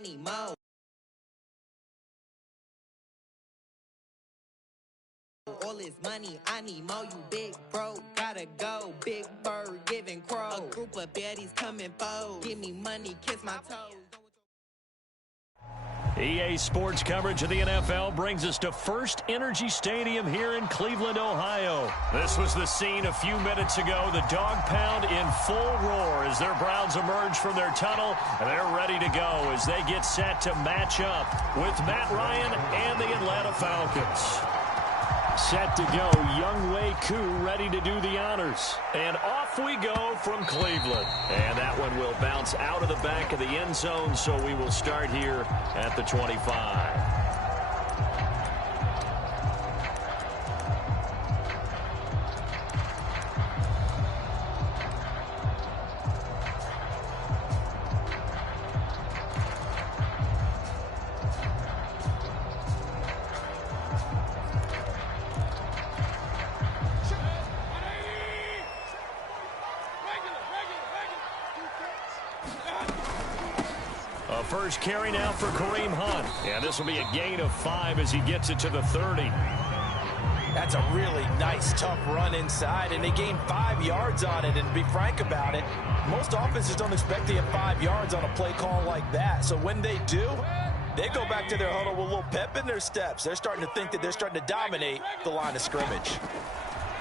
need more. All this money, I need more. You big bro, gotta go. Big bird giving crow. A group of baddies coming foes. Give me money, kiss my toes. EA Sports coverage of the NFL brings us to First Energy Stadium here in Cleveland, Ohio. This was the scene a few minutes ago. The dog pound in full roar as their Browns emerge from their tunnel. And they're ready to go as they get set to match up with Matt Ryan and the Atlanta Falcons. Set to go, Younghoe Koo ready to do the honors. And off we go from Cleveland. And that one will bounce out of the back of the end zone, so we will start here at the 25. First carry now for Kareem Hunt. And this will be a gain of 5 as he gets it to the 30. That's a really nice, tough run inside, and they gained 5 yards on it. And to be frank about it, most offenses don't expect to get 5 yards on a play call like that. So when they do, they go back to their huddle with a little pep in their steps. They're starting to think that they're starting to dominate the line of scrimmage.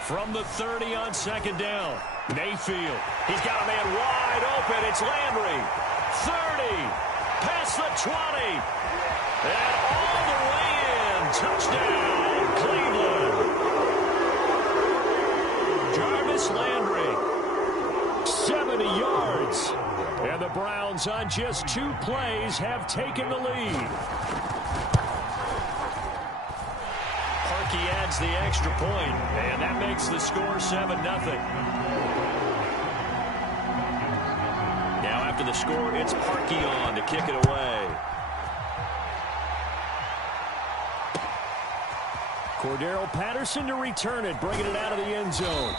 From the 30 on second down, Mayfield. He's got a man wide open. It's Landry. 30. Past the 20. And all the way in. Touchdown, Cleveland. Jarvis Landry. 70 yards. And the Browns on just 2 plays have taken the lead. Parkey adds the extra point, and that makes the score 7-0. After the score, it's Parkey on to kick it away. Cordero Patterson to return it, bringing it out of the end zone.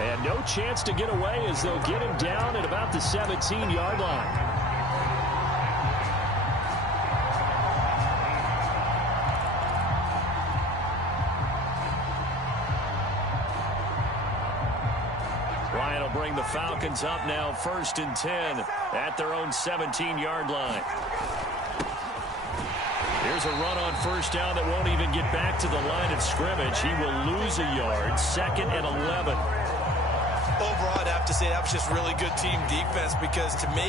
And no chance to get away as they'll get him down at about the 17-yard line. Bring the Falcons up now, 1st and 10 at their own 17-yard line. Here's a run on first down that won't even get back to the line of scrimmage. He will lose a yard, 2nd and 11. Overall, I'd have to say that was just really good team defense, because to me,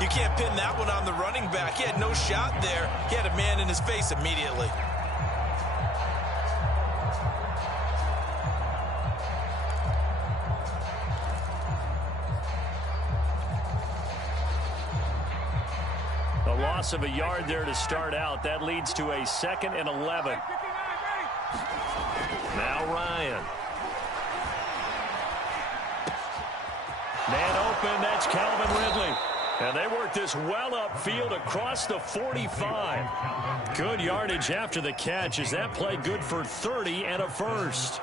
you can't pin that one on the running back. He had no shot there. He had a man in his face immediately. Loss of a yard there to start out. That leads to a 2nd and 11. Now Ryan. Man open, that's Calvin Ridley. And they work this well upfield across the 45. Good yardage after the catch as that play good for 30 and a first.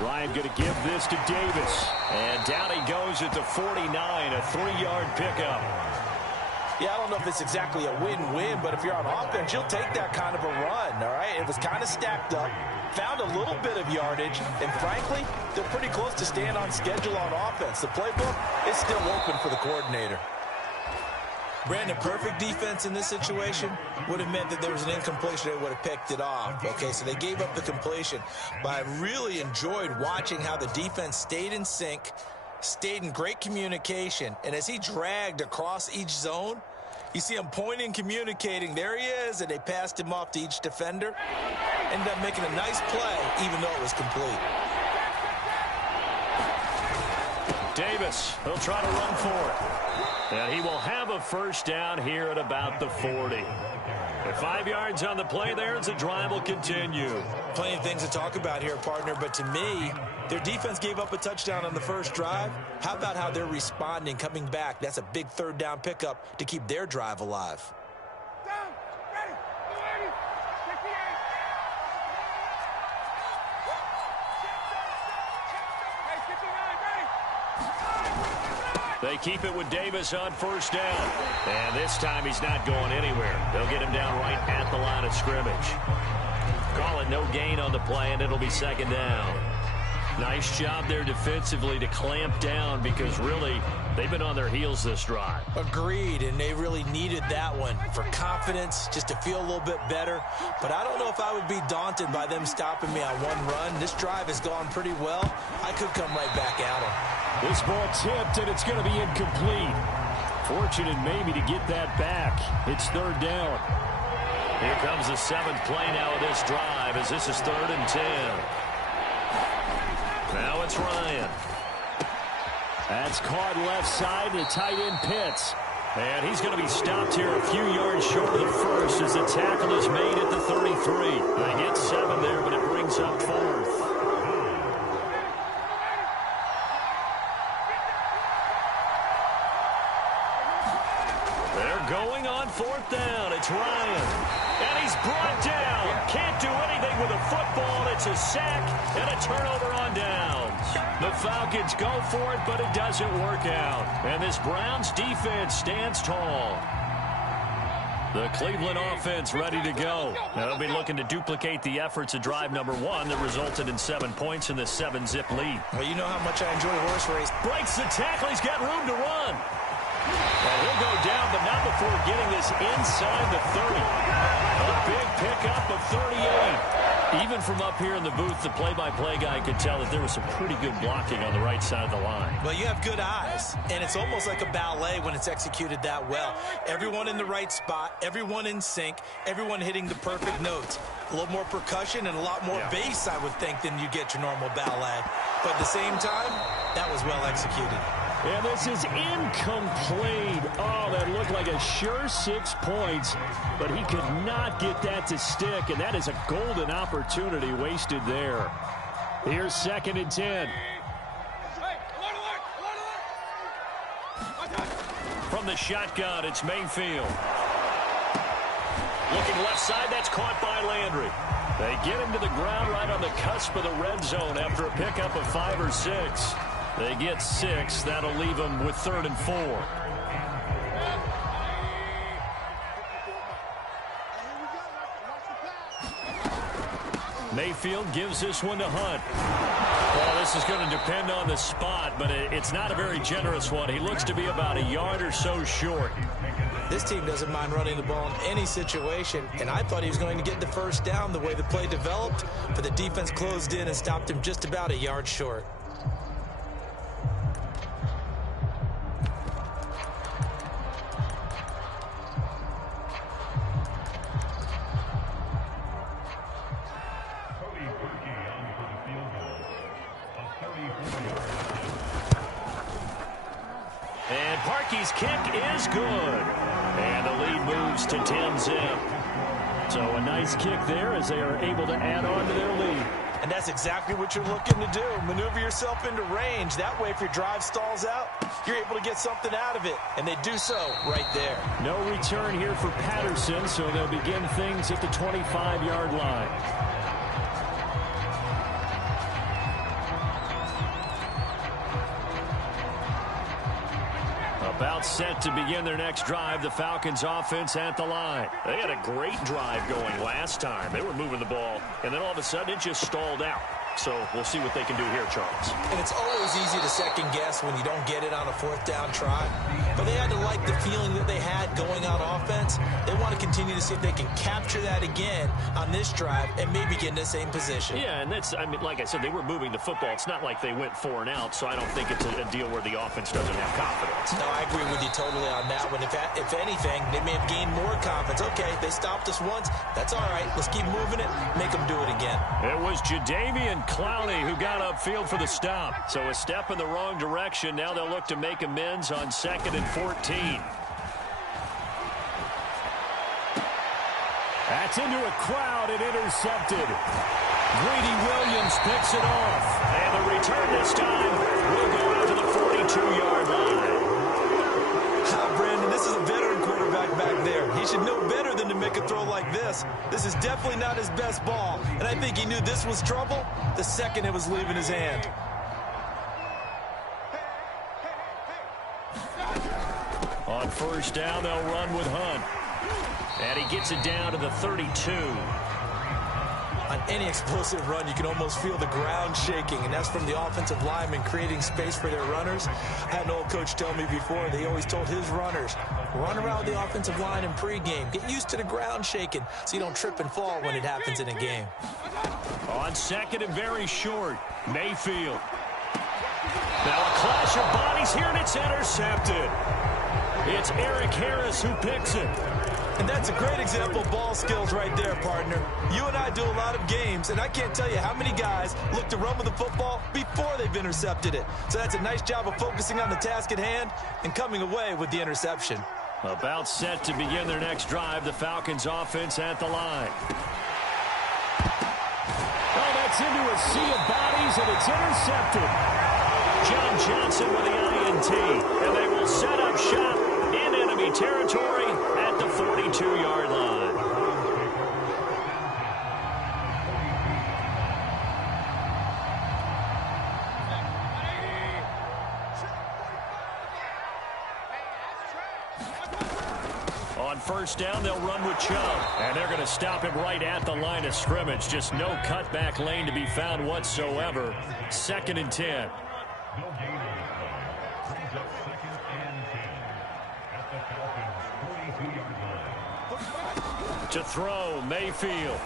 Ryan going to give this to Davis. And down he goes at the 49, a 3-yard pickup. Yeah, I don't know if it's exactly a win-win, but if you're on offense, you'll take that kind of a run, all right? It was kind of stacked up, found a little bit of yardage, and frankly, they're pretty close to staying on schedule on offense. The playbook is still open for the coordinator. Brandon, perfect defense in this situation would have meant that there was an incompletion. They would have picked it off. Okay, so they gave up the completion. But I really enjoyed watching how the defense stayed in sync, stayed in great communication. And as he dragged across each zone, you see him pointing, communicating. There he is, and they passed him off to each defender. Ended up making a nice play, even though it was complete. Davis, he'll try to run for it. And he will have a first down here at about the 40. With 5 yards on the play there, as the drive will continue. Plenty of things to talk about here, partner, but to me, their defense gave up a touchdown on the first drive. How about how they're responding, coming back? That's a big 3rd down pickup to keep their drive alive. They keep it with Davis on first down. And this time he's not going anywhere. They'll get him down right at the line of scrimmage. Call it no gain on the play, and it'll be second down. Nice job there defensively to clamp down because really they've been on their heels this drive. Agreed, and they really needed that one for confidence, just to feel a little bit better. But I don't know if I would be daunted by them stopping me on one run. This drive has gone pretty well. I could come right back at them. This ball tipped, and it's going to be incomplete. Fortunate maybe to get that back. It's third down. Here comes the seventh play now of this drive as this is 3rd and 10. Now it's Ryan. That's caught left side. The tight end Pitts. And he's going to be stopped here a few yards short of the first as the tackle is made at the 33. They get 7 there, but it brings up 4th. They're going on 4th down. It's Ryan. And he's brought down. Can't do anything with a football. It's a sack and a turnover on downs. The Falcons go for it, but it doesn't work out. And this Browns defense stands tall. The Cleveland offense ready to go. They'll be looking to duplicate the efforts of drive number 1 that resulted in 7 points in the 7-zip lead. Well, you know how much I enjoy horse race. Breaks the tackle. He's got room to run. And he'll go down, but not before getting this inside the 30. A big pickup of 38. Even from up here in the booth, the play-by-play guy could tell that there was some pretty good blocking on the right side of the line. Well, you have good eyes, and it's almost like a ballet when it's executed that well. Everyone in the right spot, everyone in sync, everyone hitting the perfect notes. A little more percussion and a lot more bass, I would think, than you get your normal ballet. But at the same time, that was well executed. And this is incomplete. Oh, that looked like a sure 6 points, but he could not get that to stick, and that is a golden opportunity wasted there. Here's 2nd and 10. From the shotgun, it's Mayfield. Looking left side, that's caught by Landry. They get him to the ground right on the cusp of the red zone after a pickup of 5 or 6. They get 6. That'll leave them with 3rd and 4. Mayfield gives this one to Hunt. Well, this is going to depend on the spot, but it's not a very generous one. He looks to be about a yard or so short. This team doesn't mind running the ball in any situation, and I thought he was going to get the first down the way the play developed, but the defense closed in and stopped him just about a yard short. And Parkey's kick is good. And the lead moves to 10-zip. So a nice kick there as they are able to add on to their lead. And that's exactly what you're looking to do. Maneuver yourself into range. That way, if your drive stalls out, you're able to get something out of it. And they do so right there. No return here for Patterson, so they'll begin things at the 25-yard line. About set to begin their next drive, the Falcons offense at the line. They had a great drive going last time. They were moving the ball, and then all of a sudden it just stalled out. So we'll see what they can do here, Charles. And it's always easy to second guess when you don't get it on a 4th down try. But they had to like the feeling that they had going on offense. They want to continue to see if they can capture that again on this drive and maybe get in the same position. Yeah, and that's, I mean, like I said, they were moving the football. It's not like they went 4 and out, so I don't think it's a deal where the offense doesn't have confidence. No, I agree with you totally on that one. If anything, they may have gained more confidence. Okay, they stopped us once. That's all right. Let's keep moving it. Make them do it again. It was Jadeveon Clowney who got upfield for the stop. So a step in the wrong direction. Now they'll look to make amends on 2nd and 14. That's into a crowd and intercepted. Greedy Williams picks it off. And the return this time will go out to the 42-yard line. Brandon, this is a veteran quarterback back there. He should know better than to make a throw like this. This is definitely not his best ball, and I think he knew this was trouble the second it was leaving his hand. first down, they'll run with Hunt. And he gets it down to the 32. On any explosive run, you can almost feel the ground shaking, and that's from the offensive linemen creating space for their runners. I had an old coach tell me before, they always told his runners, run around the offensive line in pregame. Get used to the ground shaking so you don't trip and fall when it happens in a game. On second and very short, Mayfield. Now a clash of bodies here, and it's intercepted. It's Eric Harris who picks it. And that's a great example of ball skills right there, partner. You and I do a lot of games, and I can't tell you how many guys look to run with the football before they've intercepted it. So that's a nice job of focusing on the task at hand and coming away with the interception. About set to begin their next drive, the Falcons offense at the line. Oh, that's into a sea of bodies, and it's intercepted. John Johnson with the INT, and they will set up shop in enemy territory at the 42-yard line. On first down, they'll run with Chubb, and they're going to stop him right at the line of scrimmage. Just no cutback lane to be found whatsoever. 2nd and 10. To throw, Mayfield.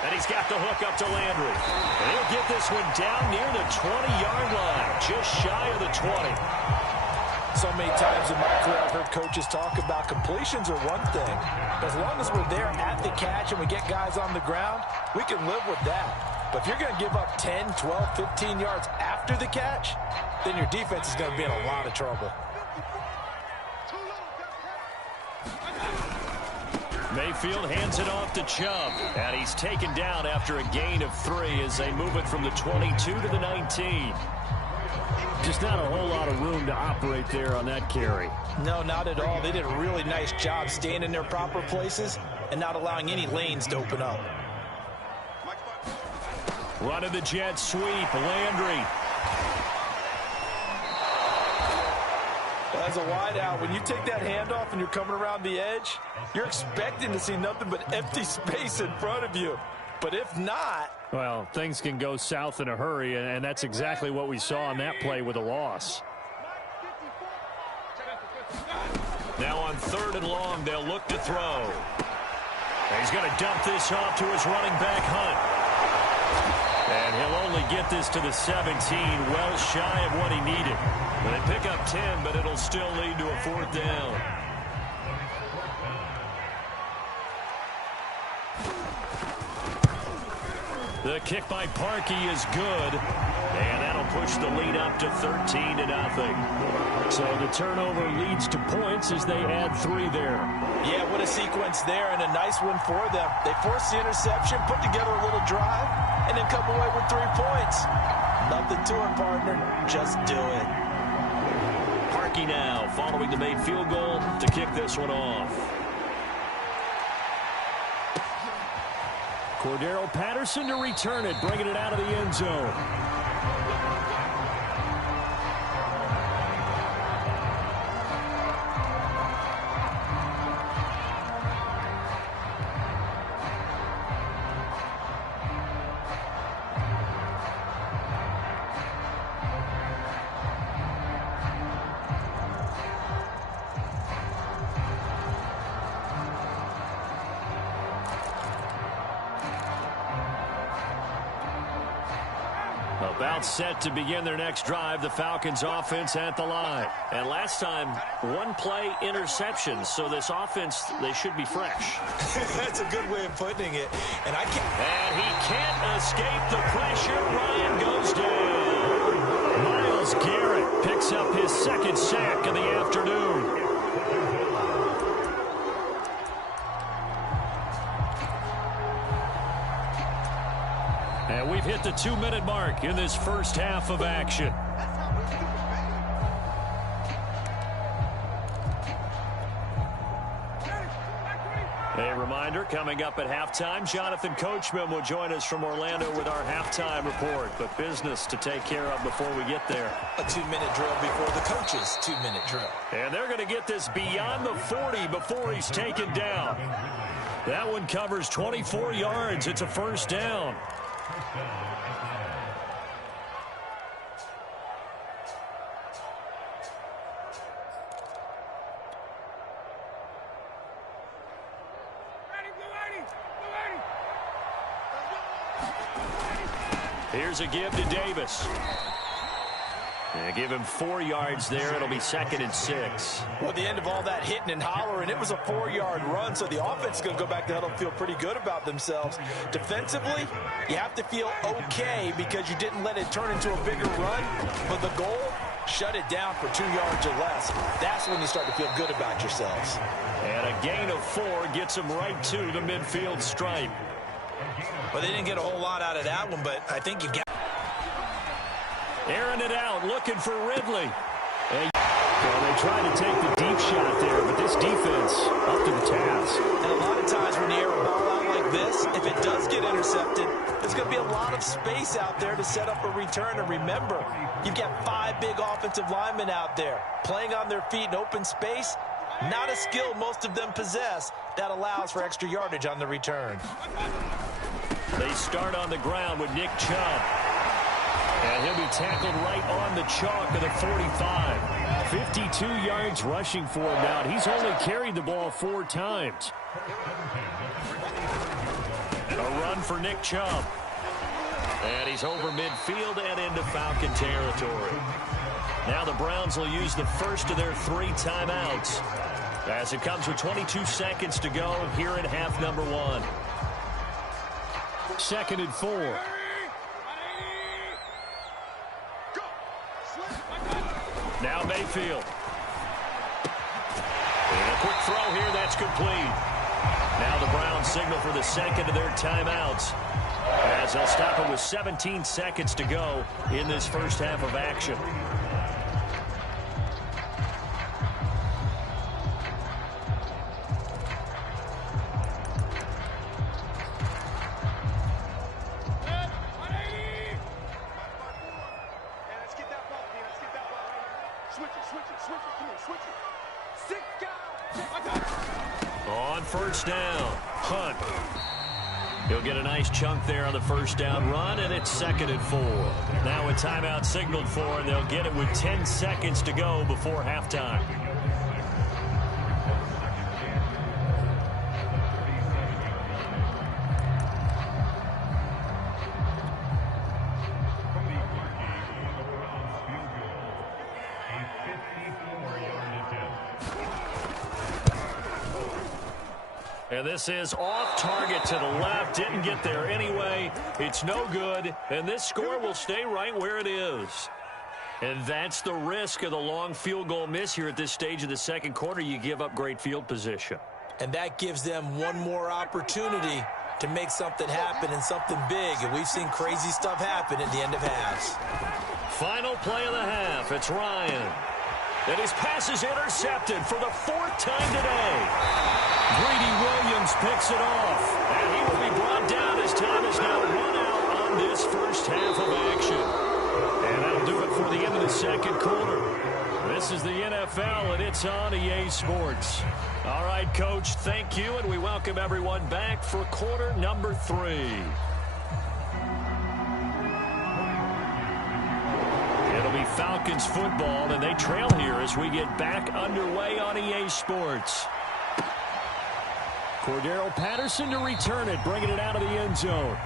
And he's got the hook up to Landry. And he'll get this one down near the 20-yard line, just shy of the 20. So many times in my career I've heard coaches talk about completions are one thing. As long as we're there at the catch and we get guys on the ground, we can live with that. But if you're going to give up 10, 12, 15 yards after the catch, then your defense is going to be in a lot of trouble. Mayfield hands it off to Chubb, and he's taken down after a gain of 3 as they move it from the 22 to the 19. Just not a whole lot of room to operate there on that carry. No, not at all. They did a really nice job staying in their proper places and not allowing any lanes to open up. Running the jet sweep, Landry. As a wideout, when you take that handoff and you're coming around the edge, you're expecting to see nothing but empty space in front of you. But if not... Well, things can go south in a hurry, and that's exactly what we saw on that play with a loss. Now on 3rd and long, they'll look to throw. He's going to dump this off to his running back, Hunt. And he'll only get this to the 17, well shy of what he needed. They pick up 10, but it'll still lead to a 4th down. The kick by Parkey is good, and that'll push the lead up to 13-0. So the turnover leads to points as they add 3 there. Yeah, what a sequence there, and a nice one for them. They force the interception, put together a little drive, and then come away with 3 points. Nothing to it, partner. Just do it. Parkey now following the made field goal to kick this one off. Cordero Patterson to return it, bringing it out of the end zone. About set to begin their next drive, the Falcons offense at the line. And last time, 1 play interception, so this offense, they should be fresh. That's a good way of putting it. And he can't escape the pressure. Ryan goes down. Myles Garrett picks up his 2nd sack of the afternoon. And we've hit the 2-minute mark in this first half of action. A reminder, here. Coming up at halftime, Jonathan Coachman will join us from Orlando with our halftime report. But business to take care of before we get there. A 2-minute drill before the coach's 2-minute drill. And they're going to get this beyond the 40 before he's taken down. That one covers 24 yards. It's a first down. Here's a give to Davis. And give him 4 yards there. It'll be 2nd and 6. Well, at the end of all that hitting and hollering, it was a 4-yard run, so the offense is going to go back to huddle and feel pretty good about themselves. Defensively, you have to feel okay because you didn't let it turn into a bigger run. But the goal, shut it down for 2 yards or less. That's when you start to feel good about yourselves. And a gain of 4 gets them right to the midfield stripe. Well, they didn't get a whole lot out of that one, but I think you got. Airing it out, looking for Ridley. And they tried to take the deep shot there, but this defense up to the task. And a lot of times when you air a ball out like this, if it does get intercepted, there's going to be a lot of space out there to set up a return. And remember, you've got 5 big offensive linemen out there playing on their feet in open space. Not a skill most of them possess that allows for extra yardage on the return. They start on the ground with Nick Chubb. And he'll be tackled right on the chalk of the 45. 52 yards rushing for him now. And he's only carried the ball 4 times. A run for Nick Chubb. And he's over midfield and into Falcon territory. Now the Browns will use the first of their 3 timeouts as it comes with 22 seconds to go here in half number 1. 2nd and 4. Now Mayfield. And a quick throw here, that's complete. Now the Browns signal for the 2nd of their timeouts as they'll stop it with 17 seconds to go in this first half of action. On first down, Hunt. He'll get a nice chunk there on the first down run, and it's 2nd and 4. Now a timeout signaled for, and they'll get it with 10 seconds to go before halftime. And this is off target to the left. Didn't get there anyway. It's no good. And this score will stay right where it is. And that's the risk of the long field goal miss here at this stage of the second quarter. You give up great field position. And that gives them one more opportunity to make something happen and something big. And we've seen crazy stuff happen at the end of halves. Final play of the half. It's Ryan. And his pass is intercepted for the 4th time today. Greedy Williams picks it off, and he will be brought down as time is now run out on this first half of action. And that'll do it for the end of the second quarter. This is the NFL, and it's on EA Sports. All right, Coach, thank you, and we welcome everyone back for quarter number 3. It'll be Falcons football, and they trail here as we get back underway on EA Sports. Cordero Patterson to return it, bringing it out of the end zone.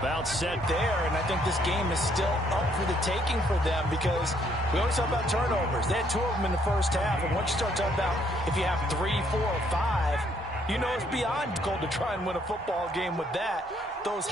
About set there, and I think this game is still up for the taking for them because we always talk about turnovers. They had 2 of them in the first half, and once you start talking about if you have 3, 4, or 5, you know it's beyond difficult to try and win a football game with that. Those